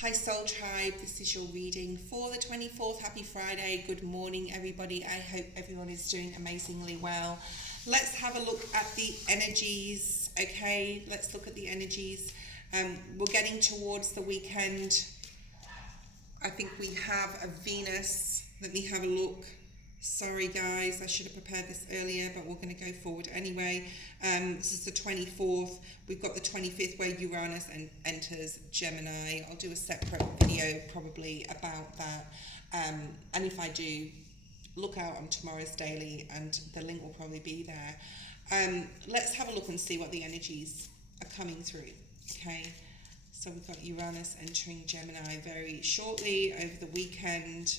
Hi Soul Tribe, this is your reading for the 24th. Happy Friday. Good morning everybody. I hope everyone is doing amazingly well. Let's have a look at the energies, okay? Let's look at the energies. We're getting towards the weekend. I think we have a Venus. Let me have a look. Sorry guys, I should have prepared this earlier, but we're going to go forward anyway. This is the 24th. We've got the 25th where Uranus enters Gemini. I'll do a separate video probably about that. And if I do, look out on tomorrow's daily and the link will probably be there. Let's have a look and see what the energies are coming through. Okay, so we've got Uranus entering Gemini very shortly over the weekend.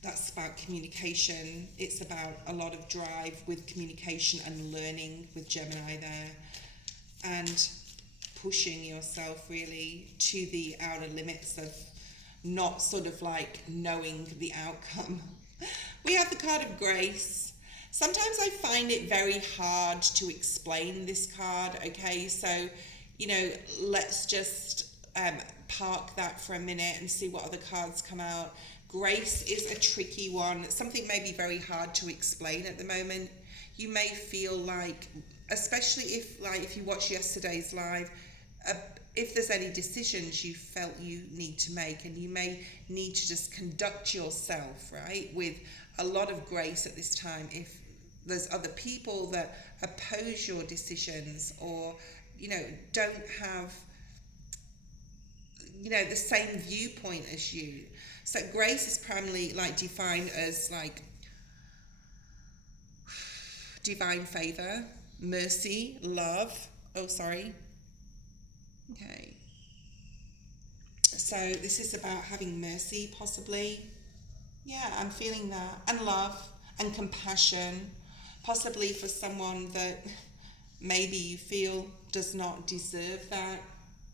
That's about communication. It's about a lot of drive with communication and learning with Gemini there, and pushing yourself really to the outer limits of not sort of like knowing the outcome. We have the card of grace. Sometimes I find it very hard to explain this card, okay? So, you know, let's just park that for a minute and see what other cards come out. Grace is a tricky one. Something may be very hard to explain at the moment. You may feel like, especially if you watch yesterday's live, if there's any decisions you felt you need to make, and you may need to just conduct yourself, right, with a lot of grace at this time. If there's other people that oppose your decisions, or, you know, don't have, you know, the same viewpoint as you. So grace is primarily like defined as like divine favor, mercy, love. Okay. So this is about having mercy, possibly. Yeah, I'm feeling that. And love and compassion, possibly for someone that maybe you feel does not deserve that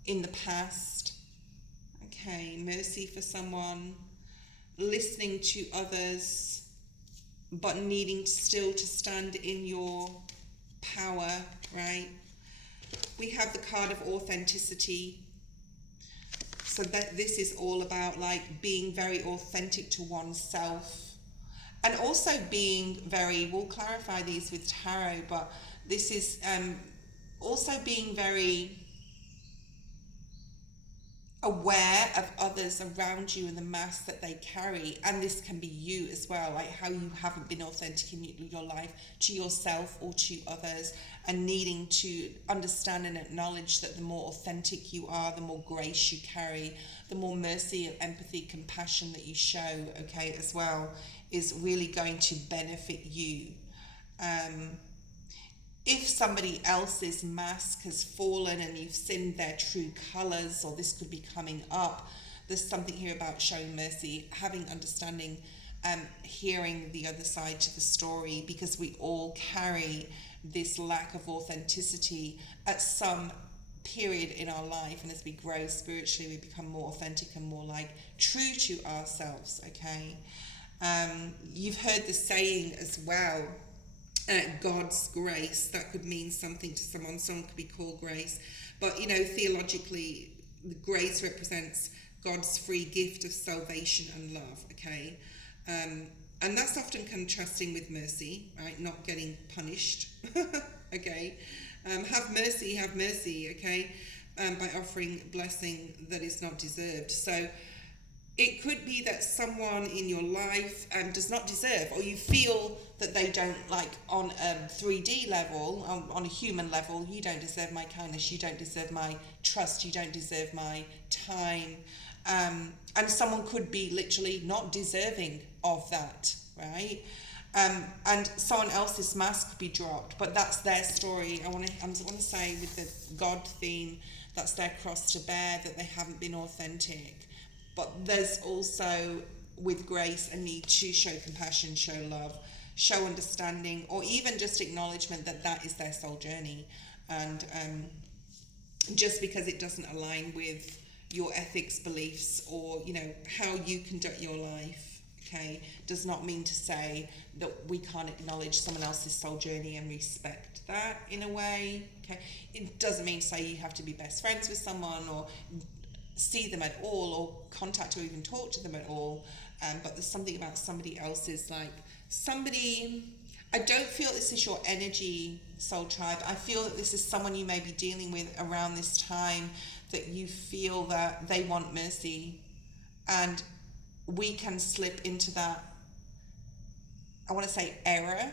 in the past. Okay, mercy for someone, listening to others, but needing still to stand in your power, right? We have the card of authenticity. So that this is all about like being very authentic to oneself, and also being very, we'll clarify these with tarot, but this is also being very aware of others around you and the mask that they carry. And this can be you as well, like how you haven't been authentic in your life to yourself or to others, and needing to understand and acknowledge that the more authentic you are, the more grace you carry, the more mercy and empathy, compassion that you show, okay, as well, is really going to benefit you. If somebody else's mask has fallen and you've seen their true colors, or this could be coming up, there's something here about showing mercy, having understanding, hearing the other side to the story, because we all carry this lack of authenticity at some period in our life, and as we grow spiritually, we become more authentic and more like true to ourselves, okay? You've heard the saying as well, God's grace. That could mean something to someone. Someone could be called grace, but you know, theologically, grace represents God's free gift of salvation and love, okay? And that's often contrasting with mercy, right? Not getting punished. Okay? Have mercy, okay? By offering blessing that is not deserved. So it could be that someone in your life does not deserve, or you feel that they don't, like on a 3D level, on a human level, you don't deserve my kindness, you don't deserve my trust, you don't deserve my time. And someone could be literally not deserving of that, right? And someone else's mask could be dropped, but that's their story. I want to say with the God theme, that's their cross to bear, that they haven't been authentic. But there's also, with grace, a need to show compassion, show love, show understanding, or even just acknowledgement that that is their soul journey. And just because it doesn't align with your ethics, beliefs, or, you know, how you conduct your life, okay, does not mean to say that we can't acknowledge someone else's soul journey and respect that in a way, okay? It doesn't mean to say you have to be best friends with someone, or see them at all or contact or even talk to them at all. But there's something about somebody else's, like somebody, I don't feel this is your energy, soul tribe. I feel that this is someone you may be dealing with around this time, that you feel that they want mercy, and we can slip into that, I want to say error,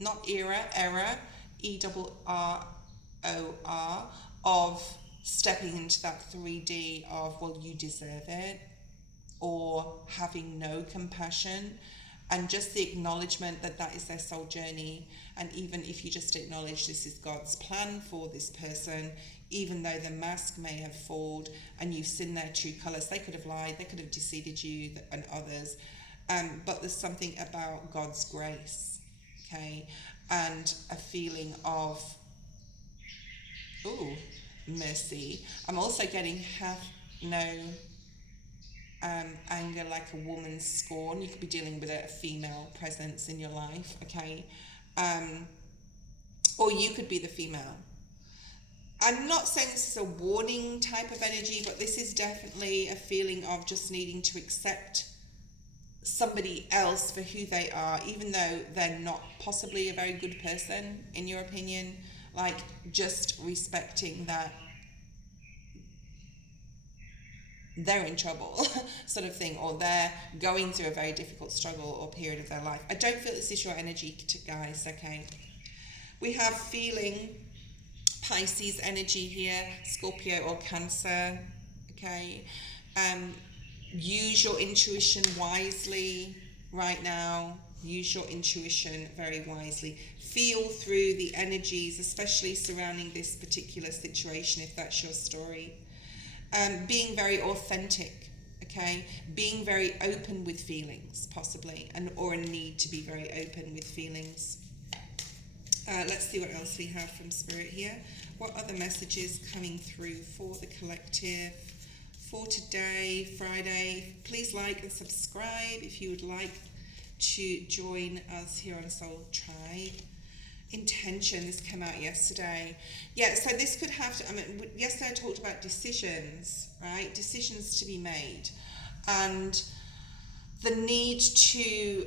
not era, error, ERROR, of stepping into that 3D of, well, you deserve it, or having no compassion, and just the acknowledgement that that is their soul journey. And even if you just acknowledge this is God's plan for this person, even though the mask may have fallen and you've seen their true colours, they could have lied, they could have deceived you and others, but there's something about God's grace, okay, and a feeling of mercy. I'm also getting anger, like a woman's scorn. You could be dealing with a female presence in your life, okay, or you could be the female. I'm not saying this is a warning type of energy, but this is definitely a feeling of just needing to accept somebody else for who they are, even though they're not possibly a very good person in your opinion, like just respecting that they're in trouble sort of thing, or they're going through a very difficult struggle or period of their life. I don't feel this is your energy, guys, okay? We have feeling Pisces energy here, Scorpio or Cancer, okay? Use your intuition wisely right now. Use your intuition very wisely. Feel through the energies, especially surrounding this particular situation, if that's your story. Being very authentic, okay? Being very open with feelings, possibly, or a need to be very open with feelings. Let's see what else we have from Spirit here. What other messages coming through for the collective for today, Friday? Please like and subscribe if you would like to join us here on Soul Tribe. Intention, this came out yesterday. Yeah, so this could have to, yesterday I talked about decisions, right? Decisions to be made. And the need to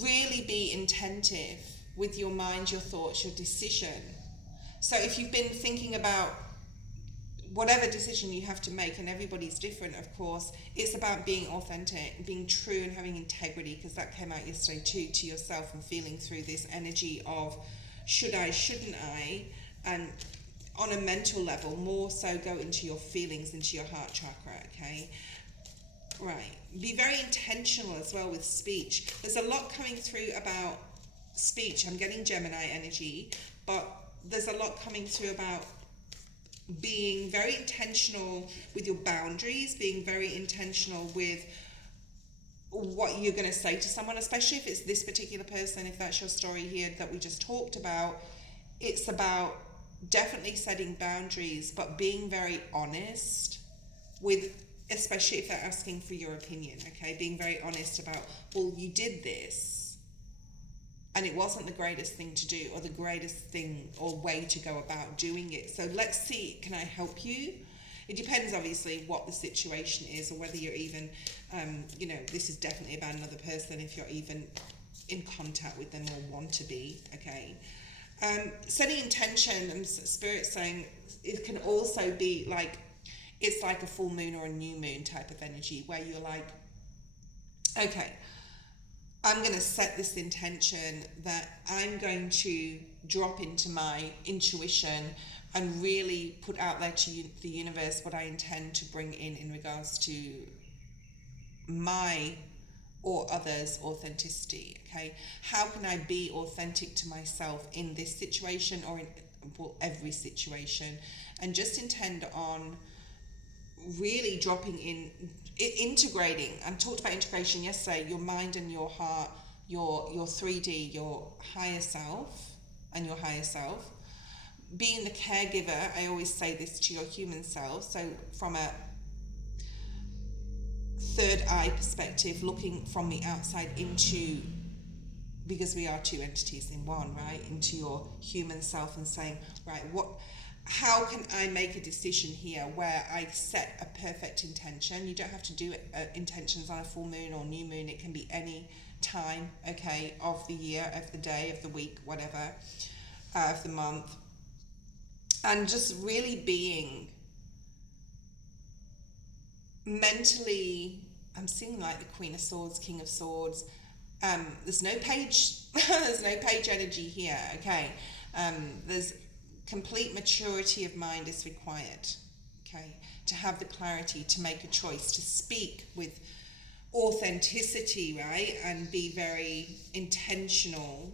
really be intentive with your mind, your thoughts, your decision. So if you've been thinking about whatever decision you have to make, and everybody's different, of course, it's about being authentic, being true, and having integrity, because that came out yesterday too, to yourself, and feeling through this energy of should I, shouldn't I, and on a mental level, more so go into your feelings, into your heart chakra, okay? Right. Be very intentional as well with speech. There's a lot coming through about speech. I'm getting Gemini energy, but there's a lot coming through about being very intentional with your boundaries, being very intentional with what you're going to say to someone, especially if it's this particular person, if that's your story here that we just talked about. It's about definitely setting boundaries, but being very honest with, especially if they're asking for your opinion, okay? Being very honest about, well, you did this, and it wasn't the greatest thing to do, or the greatest thing or way to go about doing it. So let's see, can I help you? It depends, obviously, what the situation is, or whether you're even, this is definitely about another person, if you're even in contact with them or want to be, okay? Setting intention, and Spirit saying, it can also be like, it's like a full moon or a new moon type of energy, where you're like, okay, I'm going to set this intention that I'm going to drop into my intuition and really put out there to the universe what I intend to bring in regards to my or others' authenticity, okay? How can I be authentic to myself in this situation, or in every situation? And just intend on really dropping in, integrating. I talked about integration yesterday, your mind and your heart, your 3D, your higher self and your higher self. Being the caregiver, I always say this, to your human self. So from a third eye perspective, looking from the outside into, because we are two entities in one, right, into your human self, and saying, right, how can I make a decision here where I set a perfect intention? You don't have to do it, intentions on a full moon or new moon. It can be any time, okay, of the year, of the day, of the week, whatever, of the month. And just really being mentally, I'm seeing like the Queen of Swords, King of Swords. There's no page, there's no page energy here, okay? There's complete maturity of mind is required, okay? To have the clarity to make a choice, to speak with authenticity, right? And be very intentional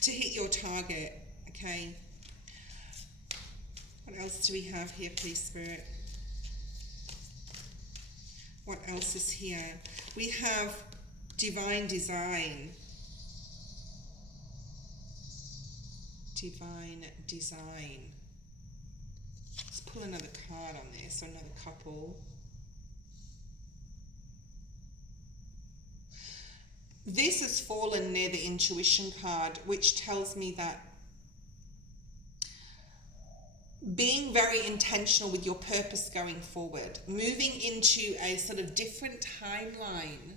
to hit your target, okay? What else do we have here, please, Spirit? What else is here? We have divine design. Divine design. Let's pull another card on this, or another couple. This has fallen near the intuition card, which tells me that being very intentional with your purpose going forward, moving into a sort of different timeline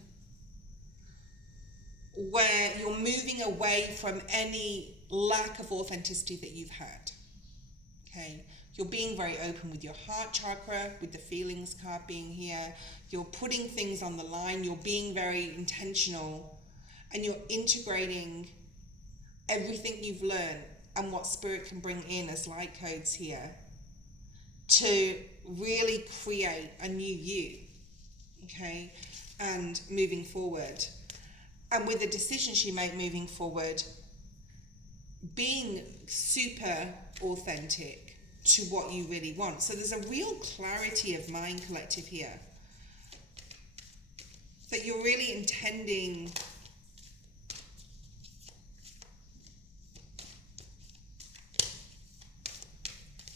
where you're moving away from any lack of authenticity that you've had, okay? You're being very open with your heart chakra, with the feelings card being here. You're putting things on the line. You're being very intentional, and you're integrating everything you've learned and what Spirit can bring in as light codes here to really create a new you, okay? And moving forward. And with the decisions you make moving forward, being super authentic to what you really want. So there's a real clarity of mind collective here. That you're really intending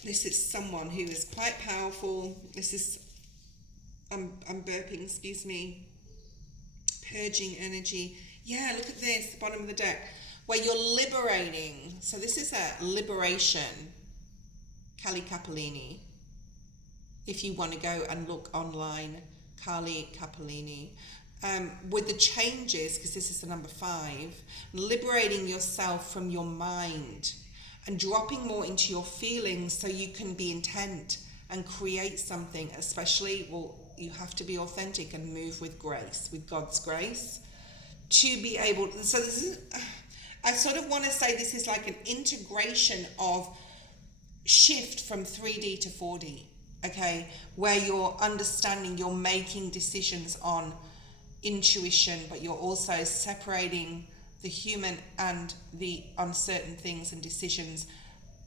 this is someone who is quite powerful. This is, I'm burping, excuse me. Purging energy. Yeah, look at this, bottom of the deck, where you're liberating. So this is a liberation, Kali Capellini. If you want to go and look online, Kali Capellini. With the changes, because this is the number 5, liberating yourself from your mind and dropping more into your feelings so you can be intent and create something, especially, well, you have to be authentic and move with grace, with God's grace, to be able, so this is, I sort of want to say this is like an integration of shift from 3D to 4D, okay, where you're understanding, you're making decisions on intuition, but you're also separating the human and the uncertain things and decisions.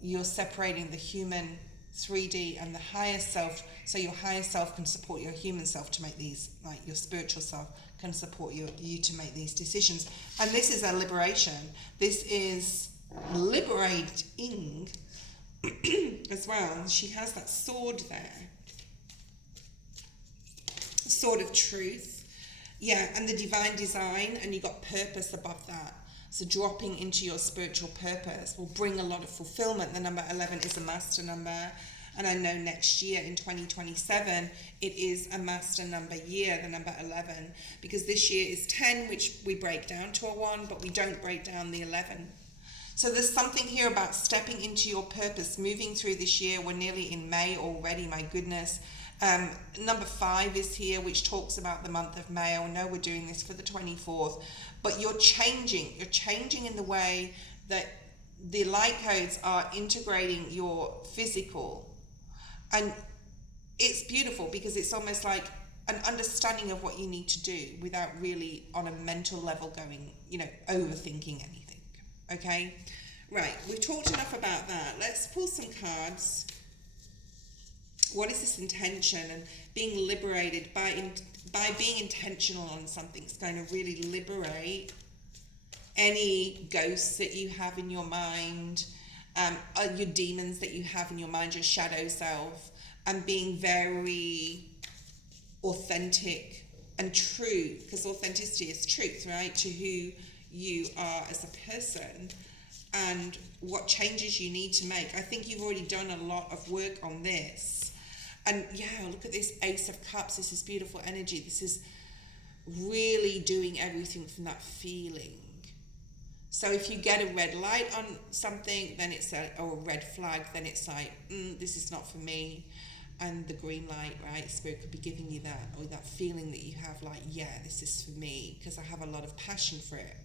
You're separating the human 3D and the higher self, so your higher self can support your human self to make these, like your spiritual self can support you to make these decisions. And this is a liberation. This is liberating as well. She has that sword there, sword of truth. Yeah, and the divine design, and you got purpose above that. So dropping into your spiritual purpose will bring a lot of fulfillment. The number 11 is a master number. And I know next year in 2027, it is a master number year, the number 11. Because this year is 10, which we break down to a 1, but we don't break down the 11. So there's something here about stepping into your purpose, moving through this year. We're nearly in May already, my goodness. Number 5 is here, which talks about the month of May. I know we're doing this for the 24th, but you're changing in the way that the light codes are integrating your physical. And it's beautiful because it's almost like an understanding of what you need to do without really on a mental level going, overthinking anything. Okay? Right, we've talked enough about that. Let's pull some cards. What is this intention and being liberated by being intentional on something? It's going to really liberate any ghosts that you have in your mind, your demons that you have in your mind, your shadow self, and being very authentic and true, because authenticity is truth, right, to who you are as a person, and what changes you need to make. I think you've already done a lot of work on this. And yeah, look at this Ace of Cups. This is beautiful energy. This is really doing everything from that feeling. So if you get a red light on something, then it's or a red flag, then it's like, this is not for me. And the green light, right? Spirit could be giving you that, or that feeling that you have like, yeah, this is for me, because I have a lot of passion for it.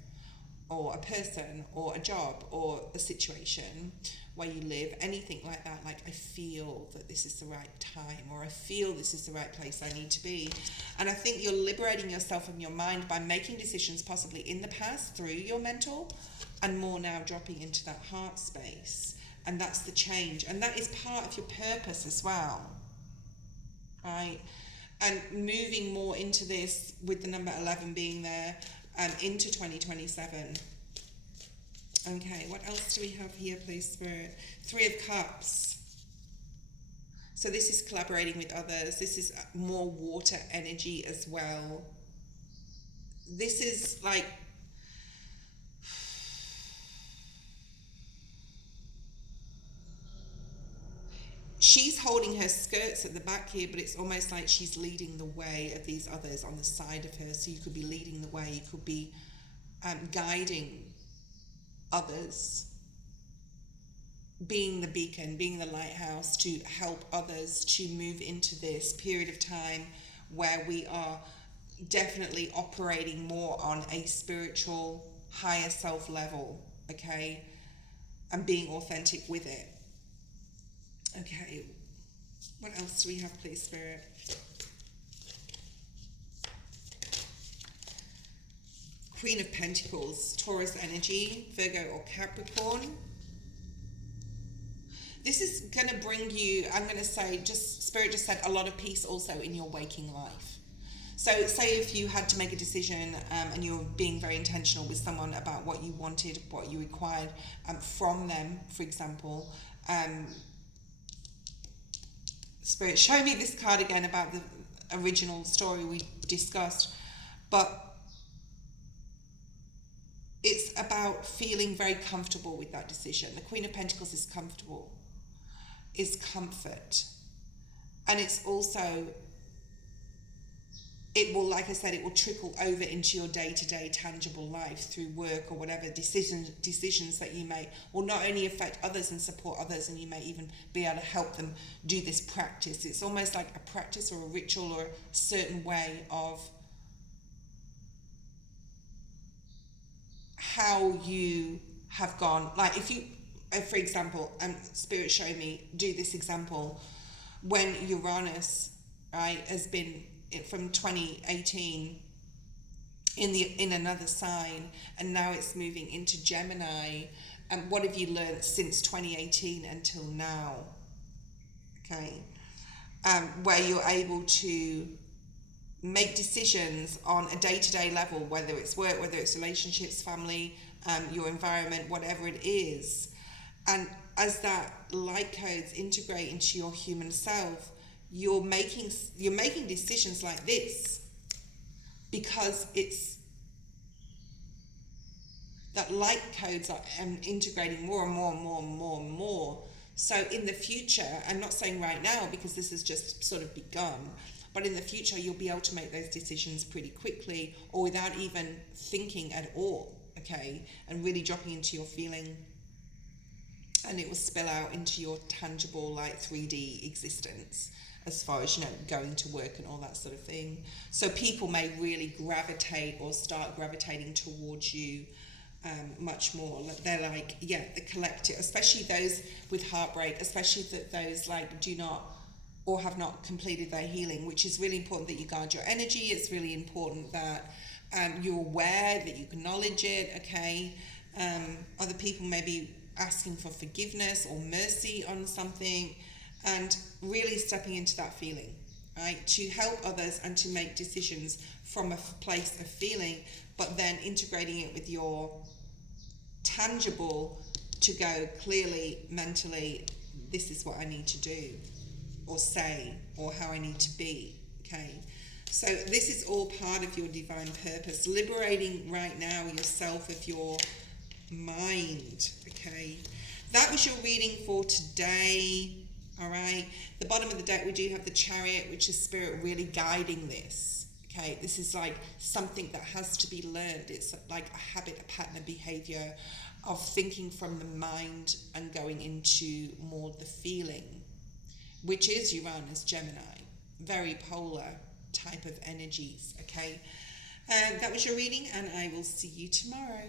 Or a person, or a job, or a situation where you live, anything like that, like I feel that this is the right time, or I feel this is the right place I need to be. And I think you're liberating yourself from your mind by making decisions possibly in the past through your mental, and more now dropping into that heart space. And that's the change, and that is part of your purpose as well, right? And moving more into this with the number 11 being there, into 2027. Okay, what else do we have here, please, Spirit? 3 of Cups. So this is collaborating with others. This is more water energy as well. This is like, she's holding her skirts at the back here, but it's almost like she's leading the way of these others on the side of her. So you could be leading the way, you could be guiding others, being the beacon, being the lighthouse to help others to move into this period of time where we are definitely operating more on a spiritual, higher self level, okay, and being authentic with it. Okay, what else do we have, please, Spirit? Queen of Pentacles, Taurus energy, Virgo or Capricorn. This is going to bring you, I'm going to say, just Spirit just said, a lot of peace also in your waking life. So say if you had to make a decision and you were being very intentional with someone about what you wanted, what you required from them, for example. Spirit, show me this card again about the original story we discussed. But it's about feeling very comfortable with that decision. The Queen of Pentacles is comfortable, is comfort. And it's also, it will, like I said, it will trickle over into your day-to-day tangible life through work or whatever decisions that you make will not only affect others and support others, and you may even be able to help them do this practice. It's almost like a practice or a ritual or a certain way of how you have gone. Like if you, for example, Spirit showed me, do this example, when Uranus, right, has been from 2018 in another sign, and now it's moving into Gemini. And what have you learned since 2018 until now? Okay, where you're able to make decisions on a day-to-day level, whether it's work, whether it's relationships, family, your environment, whatever it is. And as that light codes integrate into your human self, you're making decisions like this because it's that light codes are integrating more and more and more and more and more. So in the future, I'm not saying right now because this has just sort of begun, but in the future you'll be able to make those decisions pretty quickly or without even thinking at all, okay? And really dropping into your feeling, and it will spill out into your tangible, like 3D existence, as far as, you know, going to work and all that sort of thing. So people may really gravitate or start gravitating towards you much more. They're like, yeah, the collective, especially those with heartbreak, especially those like do not or have not completed their healing, which is really important that you guard your energy. It's really important that you're aware, that you acknowledge it, okay? Other people may be asking for forgiveness or mercy on something, and really stepping into that feeling, right? To help others and to make decisions from a place of feeling, but then integrating it with your tangible to go clearly, mentally, this is what I need to do or say or how I need to be, okay? So this is all part of your divine purpose, liberating right now yourself of your mind. Okay, that was your reading for today. All right, the bottom of the deck we do have the Chariot, which is Spirit really guiding this. Okay, this is like something that has to be learned. It's like a habit, a pattern of behavior of thinking from the mind and going into more the feeling, which is Uranus, Gemini, very polar type of energies. Okay, that was your reading, and I will see you tomorrow.